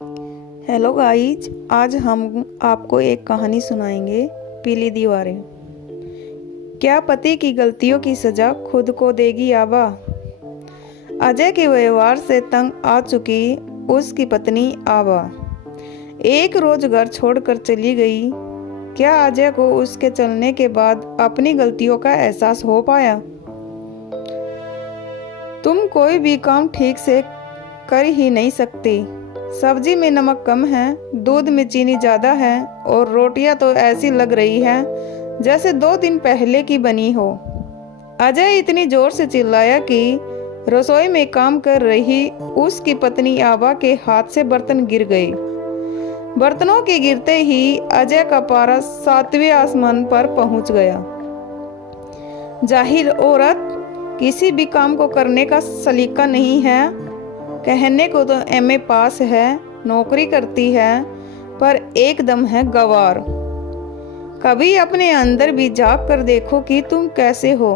Hello guys, आज हम आपको एक कहानी सुनाएंगे। पीली दीवारें। क्या पति की गलतियों की सजा खुद को देगी आबा? अजय के व्यवहार से तंग आ चुकी उसकी पत्नी आबा एक रोज घर छोड़कर चली गई। क्या अजय को उसके चलने के बाद अपनी गलतियों का एहसास हो पाया? तुम कोई भी काम ठीक से कर ही नहीं सकती। सब्जी में नमक कम है, दूध में चीनी ज़्यादा है और रोटियां तो ऐसी लग रही हैं जैसे 2 दिन पहले की बनी हो। अजय इतनी जोर से चिल्लाया कि रसोई में काम कर रही उसकी पत्नी आबा के हाथ से बर्तन गिर गए। बर्तनों के गिरते ही अजय का पारा 7वें आसमान पर पहुंच गया। जाहिर औरत किसी भी काम को करने का सलीका नहीं है। कहने को तो एमए पास है, नौकरी करती है, पर एकदम है गवार। कभी अपने अंदर भी झांक कर देखो कि तुम कैसे हो।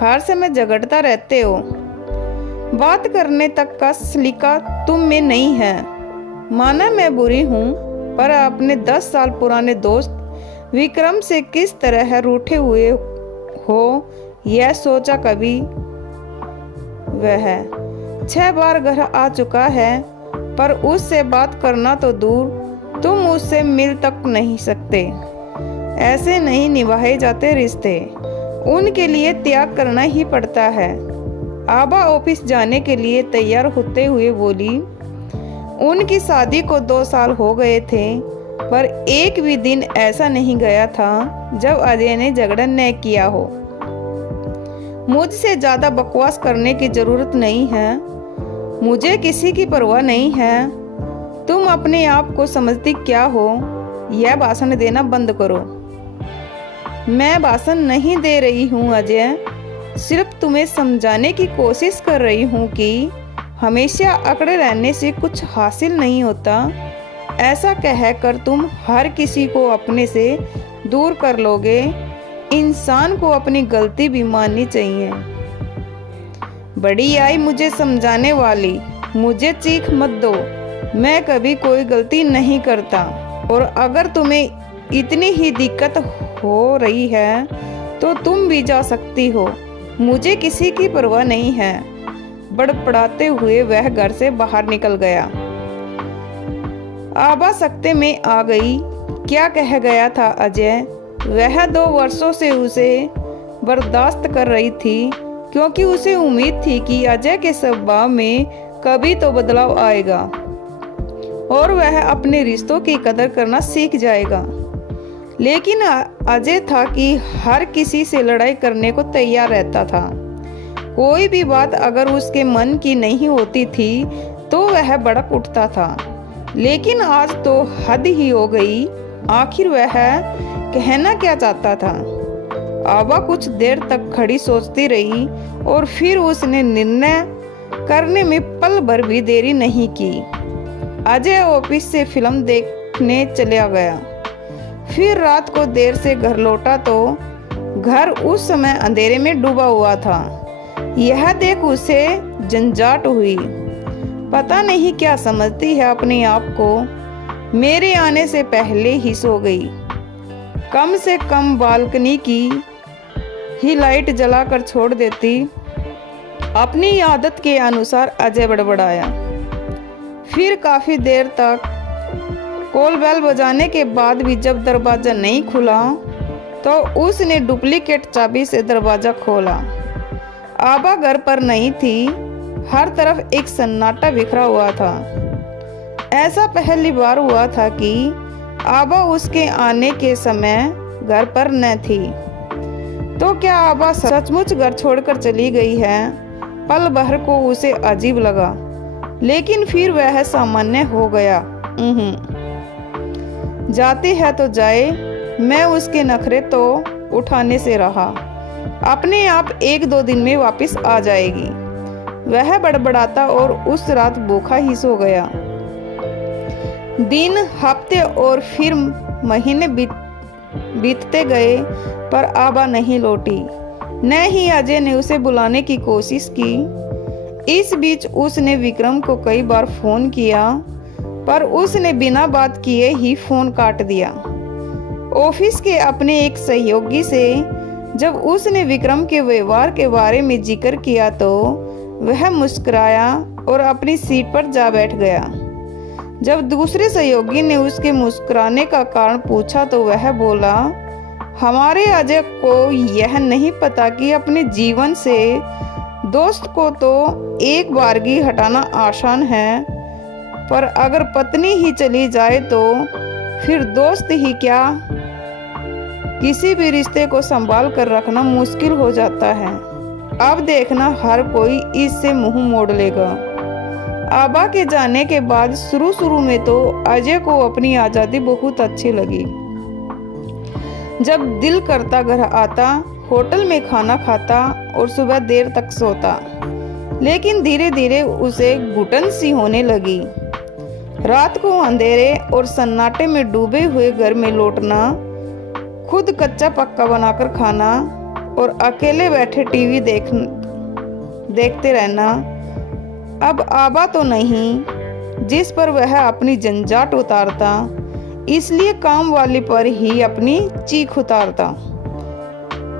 हर समय झगड़ता रहते हो। बात करने तक का सलीका तुम में नहीं है। माना मैं बुरी हूँ, पर अपने 10 साल पुराने दोस्त विक्रम से किस तरह रूठे हुए हो यह सोचा कभी? वह 6 बार घर आ चुका है, पर उससे बात करना तो दूर, तुम उससे मिल तक नहीं सकते। ऐसे नहीं निभाए जाते रिश्ते, उनके लिए त्याग करना ही पड़ता है। आबा ऑफिस जाने के लिए तैयार होते हुए बोली। उनकी शादी को 2 साल हो गए थे, पर एक भी दिन ऐसा नहीं गया था जब अजय ने झगड़ा न किया हो। मुझसे ज़्यादा बकवास करने की ज़रूरत नहीं है। मुझे किसी की परवाह नहीं है। तुम अपने आप को समझती क्या हो? यह भाषण देना बंद करो। मैं भाषण नहीं दे रही हूँ अजय, सिर्फ तुम्हें समझाने की कोशिश कर रही हूँ कि हमेशा अकड़े रहने से कुछ हासिल नहीं होता। ऐसा कहकर तुम हर किसी को अपने से दूर कर लोगे। इंसान को अपनी गलती भी माननी चाहिए। बड़ी आई मुझे समझाने वाली, मुझे चीख मत दो। मैं कभी कोई गलती नहीं करता, और अगर तुम्हें इतनी ही दिक्कत हो रही है तो तुम भी जा सकती हो। मुझे किसी की परवाह नहीं है। बड़बड़ाते हुए वह घर से बाहर निकल गया। आबा सकते में आ गई। क्या कह गया था अजय? वह 2 वर्षों से उसे बर्दाश्त कर रही थी, क्योंकि उसे उम्मीद थी कि अजय के स्वभाव में कभी तो बदलाव आएगा और वह अपने रिश्तों की कदर करना सीख जाएगा। लेकिन अजय था कि हर किसी से लड़ाई करने को तैयार रहता था। कोई भी बात अगर उसके मन की नहीं होती थी तो वह भड़क उठता था। लेकिन आज तो हद ही हो गई। आखिर वह कहना क्या चाहता था? आबा कुछ देर तक खड़ी सोचती रही और फिर उसने निर्णय करने में पल भर भी देरी नहीं की। अजय ऑफिस से फिल्म देखने चला गया। फिर रात को देर से घर लौटा तो घर उस समय अंधेरे में डूबा हुआ था। यह देख उसे झंझाट हुई। पता नहीं क्या समझती है अपने आप को। मेरे आने से पहले ही सो गई। कम से कम बालकनी की ही लाइट जलाकर छोड़ देती। अपनी आदत के अनुसार अजय बड़बड़ाया। फिर काफी देर तक कॉल बेल बजाने के बाद भी जब दरवाजा नहीं खुला तो उसने डुप्लीकेट चाबी से दरवाजा खोला। आबा घर पर नहीं थी। हर तरफ एक सन्नाटा बिखरा हुआ था। ऐसा पहली बार हुआ था कि आबा उसके आने के समय घर पर न थी। तो क्या आबा सचमुच घर छोड़कर चली गई है? पल भर को उसे अजीब लगा, लेकिन फिर वह सामान्य हो गया। जाती है तो जाए, मैं उसके नखरे तो उठाने से रहा। अपने आप 1-2 दिन में वापस आ जाएगी। वह बड़बड़ाता और उस रात भूखा ही सो गया। दिन, हफ्ते और फिर महीने बीतते गए, पर आबा नहीं लौटी। न ही अजय ने उसे बुलाने की कोशिश की। इस बीच उसने विक्रम को कई बार फोन किया, पर उसने बिना बात किए ही फोन काट दिया। ऑफिस के अपने एक सहयोगी से जब उसने विक्रम के व्यवहार के बारे में जिक्र किया तो वह मुस्कुराया और अपनी सीट पर जा बैठ गया। जब दूसरे सहयोगी ने उसके मुस्कुराने का कारण पूछा तो वह बोला, हमारे अजय को यह नहीं पता कि अपने जीवन से दोस्त को तो एक बारगी हटाना आसान है, पर अगर पत्नी ही चली जाए तो फिर दोस्त ही क्या, किसी भी रिश्ते को संभाल कर रखना मुश्किल हो जाता है। अब देखना हर कोई इससे मुंह मोड़ लेगा। आबा के जाने के बाद शुरू में तो अजय को अपनी आज़ादी बहुत अच्छी लगी। जब दिल करता घर आता, होटल में खाना खाता और सुबह देर तक सोता। लेकिन धीरे धीरे उसे घुटन सी होने लगी। रात को अंधेरे और सन्नाटे में डूबे हुए घर में लौटना, खुद कच्चा पक्का बनाकर खाना और अकेले बैठे टीवी देखते रहना। अब आबा तो नहीं जिस पर वह अपनी झंझाट उतारता, इसलिए काम वाली पर ही अपनी चीख उतारता।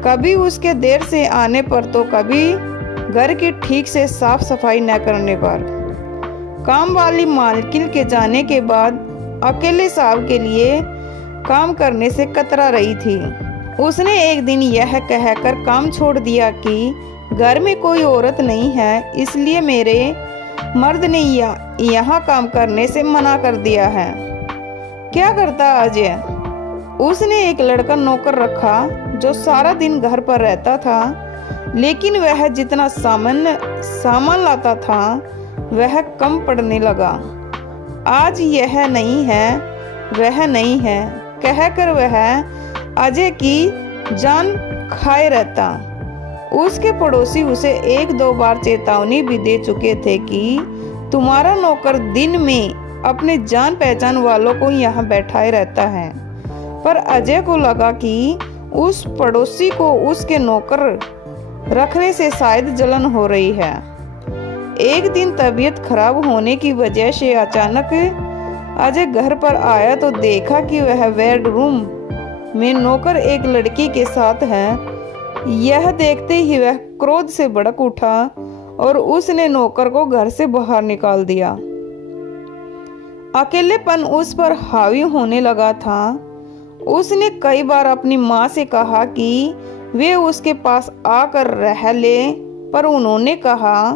कभी उसके देर से आने पर तो कभी घर की ठीक से साफ सफाई न करने पर। काम वाली मालकिन के जाने के बाद अकेले साहब के लिए काम करने से कतरा रही थी। उसने एक दिन यह कहकर काम छोड़ दिया कि घर में कोई औरत नहीं है, इसलिए मेरे मर्द ने यहाँ काम करने से मना कर दिया है। क्या करता अजय? उसने एक लड़का नौकर रखा जो सारा दिन घर पर रहता था, लेकिन वह जितना सामान लाता था वह कम पड़ने लगा। आज यह नहीं है वह नहीं है कहकर वह अजय की जान खाए रहता। उसके पड़ोसी उसे एक दो बार चेतावनी भी दे चुके थे कि तुम्हारा नौकर दिन में अपने जान पहचान वालों को यहाँ बैठाए रहता है। पर अजय को लगा कि उस पड़ोसी को उसके नौकर रखने से शायद जलन हो रही है। एक दिन तबीयत खराब होने की वजह से अचानक अजय घर पर आया तो देखा कि वह बेडरूम में नौकर एक लड़की के साथ है। यह देखते ही वह क्रोध से भड़क उठा और उसने नौकर को घर से बाहर निकाल दिया। अकेलेपन उस पर हावी होने लगा था। उसने कई बार अपनी माँ से कहा कि वे उसके पास आकर रह ले, पर उन्होंने कहा,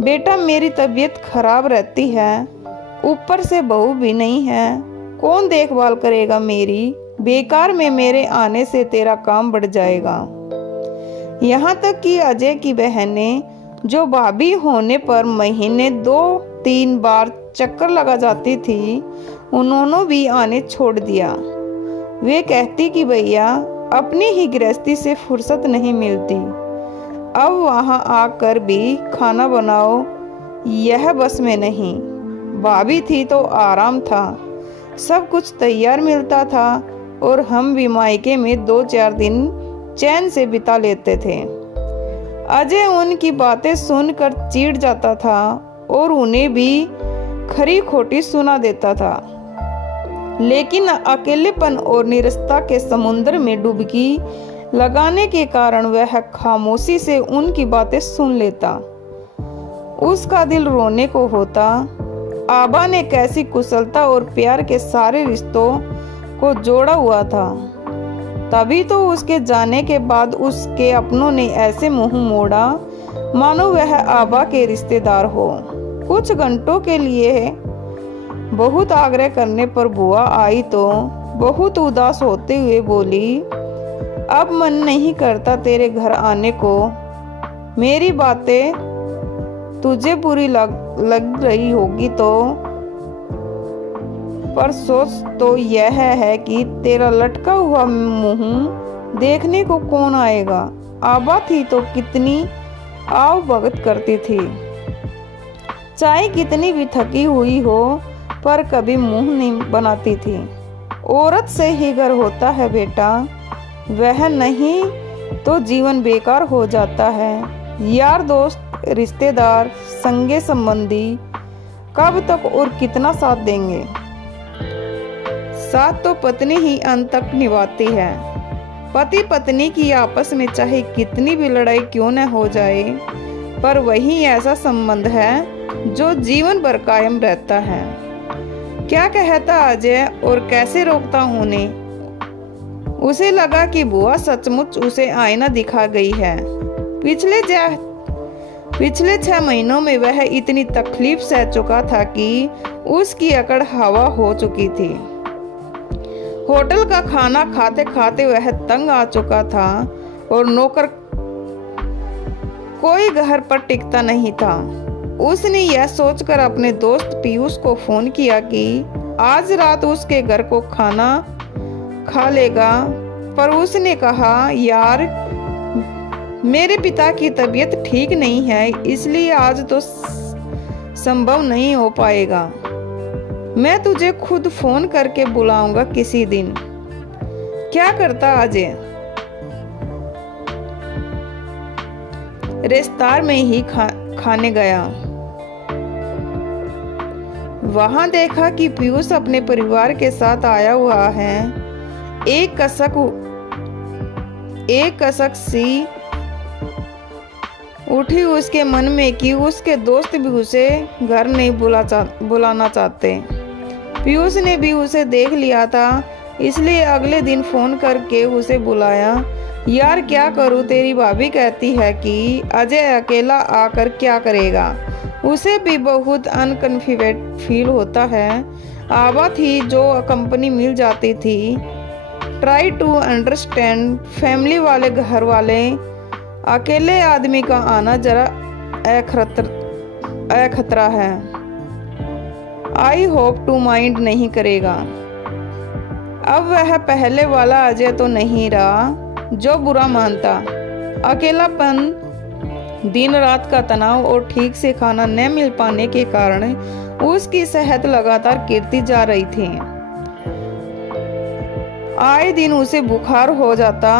बेटा मेरी तबीयत खराब रहती है, ऊपर से बहू भी नहीं है, कौन देखभाल करेगा मेरी? बेकार में मेरे आने से तेरा काम बढ़ जाएगा। यहाँ तक कि अजय की बहनें जो भाभी होने पर महीने 2-3 बार चक्कर लगा जाती थी, उन्होंने भी आने छोड़ दिया। वे कहती कि भैया अपनी ही गृहस्थी से फुर्सत नहीं मिलती, अब वहाँ आकर भी खाना बनाओ, यह बस में नहीं। भाभी थी तो आराम था, सब कुछ तैयार मिलता था और हम भी मायके में 2-4 दिन चैन से बिता लेते थे। अजय उनकी बातें सुनकर चिढ़ जाता था और उन्हें भी खरी खोटी सुना देता था, लेकिन अकेलेपन और निरस्ता के समुद्र में डुबकी लगाने के कारण वह खामोशी से उनकी बातें सुन लेता। उसका दिल रोने को होता। आबा ने कैसी कुशलता और प्यार के सारे रिश्तों को जोड़ा हुआ था, तभी तो उसके जाने के बाद उसके अपनों ने ऐसे मुंह मोड़ा मानो वह आबा के रिश्तेदार हो। कुछ घंटों के लिए बहुत आग्रह करने पर बुआ आई तो बहुत उदास होते हुए बोली, अब मन नहीं करता तेरे घर आने को। मेरी बातें तुझे बुरी लग रही होगी तो, पर सोच तो यह है कि तेरा लटका हुआ मुंह देखने को कौन आएगा। आबा थी तो कितनी आव भगत करती थी, चाहे कितनी भी थकी हुई हो, पर कभी मुंह नहीं बनाती थी। औरत से ही घर होता है बेटा, वह नहीं तो जीवन बेकार हो जाता है। यार दोस्त, रिश्तेदार, संगे संबंधी कब तक और कितना साथ देंगे। साथ तो पत्नी ही अंत तक निभाती है। पति पत्नी की आपस में चाहे कितनी भी लड़ाई क्यों न हो जाए, पर वही ऐसा संबंध है जो जीवन भर कायम रहता है। क्या कहता अजय और कैसे रोकता उन्हें। उसे लगा कि बुआ सचमुच उसे आईना दिखा गई है। पिछले 6 महीनों में वह इतनी तकलीफ सह चुका था कि उसकी अकड़ हवा हो चुकी थी। होटल का खाना खाते खाते वह तंग आ चुका था और नौकर कोई घर पर टिकता नहीं था। उसने यह सोचकर अपने दोस्त पीयूष को फोन किया कि आज रात उसके घर को खाना खा लेगा, पर उसने कहा यार मेरे पिता की तबीयत ठीक नहीं है, इसलिए आज तो संभव नहीं हो पाएगा। मैं तुझे खुद फोन करके बुलाऊंगा किसी दिन। क्या करता अजय। रेस्तरां में ही खाने गया। वहां देखा कि पीयूष अपने परिवार के साथ आया हुआ है। एक कसक सी उठी उसके मन में कि उसके दोस्त भी उसे घर नहीं बुलाना चाहते। पीयूष ने भी उसे देख लिया था, इसलिए अगले दिन फोन करके उसे बुलाया। यार क्या करूं, तेरी भाभी कहती है कि अजय अकेला आकर क्या करेगा। उसे भी बहुत अनकन्फिडेंट फील होता है। आवा थी जो कंपनी मिल जाती थी। ट्राई टू अंडरस्टैंड, फैमिली वाले घर वाले, अकेले आदमी का आना जरा अखतरा है। आई होप टू माइंड नहीं करेगा। अब वह पहले वाला अजय तो नहीं रहा जो बुरा मानता। अकेलापन, दिन रात का तनाव और ठीक से खाना न मिल पाने के कारण उसकी सेहत लगातार गिरती जा रही थी। आए दिन उसे बुखार हो जाता।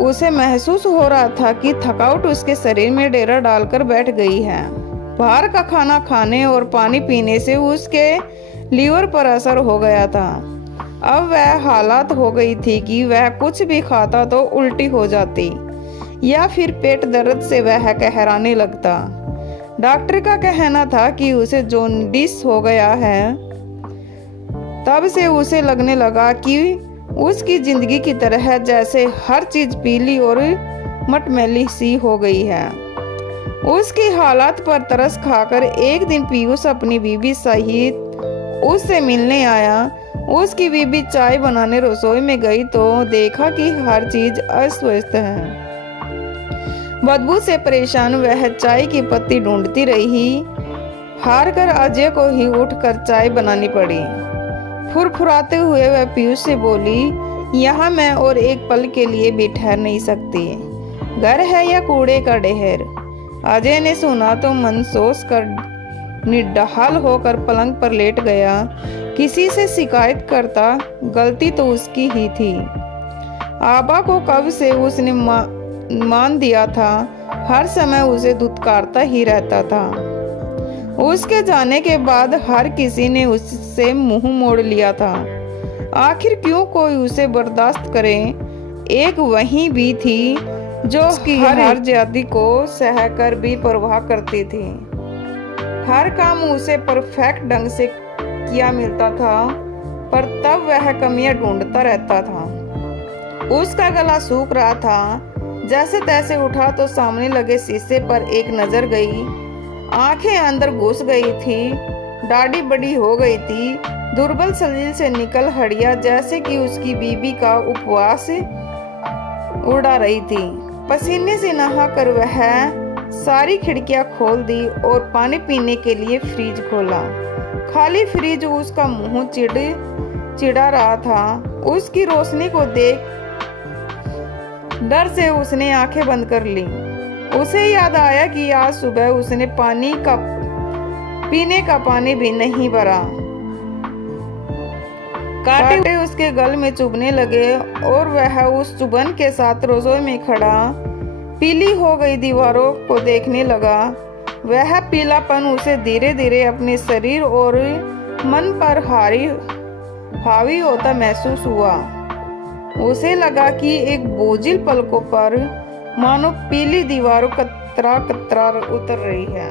उसे महसूस हो रहा था कि थकावट उसके शरीर में डेरा डालकर बैठ गई है। बाहर का खाना खाने और पानी पीने से उसके लीवर पर असर हो गया था। अब वह हालात हो गई थी कि वह कुछ भी खाता तो उल्टी हो जाती या फिर पेट दर्द से वह कहराने लगता। डॉक्टर का कहना था कि उसे जॉन्डिस हो गया है। तब से उसे लगने लगा कि उसकी जिंदगी की तरह जैसे हर चीज पीली और मटमैली सी हो गई है। उसकी हालात पर तरस खाकर एक दिन पीयूष अपनी बीबी सहित उससे मिलने आया। उसकी बीबी चाय बनाने रसोई में गई तो देखा कि हर चीज अस्त व्यस्त है। बदबू से परेशान वह चाय की पत्ती ढूंढती रही। हार कर अजय को ही उठकर चाय बनानी पड़ी। फुरफुराते हुए वह पीयूष से बोली, यहाँ मैं और एक पल के लिए भी ठहर नहीं सकती। घर है या कूड़े का ढेर। अजय ने सुना तो मन सोच कर निढाल होकर पलंग पर लेट गया। किसी से शिकायत करता, गलती तो उसकी ही थी। आबा को कब से उसने मान दिया था, हर समय उसे धुतकारता ही रहता था। उसके जाने के बाद हर किसी ने उससे मुंह मोड़ लिया था। आखिर क्यों कोई उसे बर्दाश्त करे। एक वही भी थी जो उसकी हर ज्यादती को सहकर भी परवाह करती थी। हर काम उसे परफेक्ट ढंग से किया मिलता था, पर तब वह कमियां ढूंढता रहता था। उसका गला सूख रहा था। जैसे तैसे उठा तो सामने लगे शीशे पर एक नजर गई। आंखें अंदर घुस गई थी। दाढ़ी बड़ी हो गई थी। दुर्बल शरीर से निकल हड्डियां जैसे कि उसकी बीबी का उपवास उड़ा रही थी। पसीने से नहाकर वह सारी खिड़कियां खोल दी और पानी पीने के लिए फ्रिज खोला। खाली फ्रिज उसका मुंह चिढ़ा रहा था। उसकी रोशनी को देख डर से उसने आंखें बंद कर ली। उसे याद आया कि आज सुबह उसने पीने का पानी भी नहीं भरा। कांटे उसके गल में चुभने लगे और वह उस चुभन के साथ रसोई में खड़ा पीली हो गई दीवारों को देखने लगा। वह पीलापन उसे धीरे धीरे अपने शरीर और मन पर हावी होता महसूस हुआ। उसे लगा कि एक बोझिल पलकों पर मानो पीली दीवारों कतरा कतरा उतर रही है।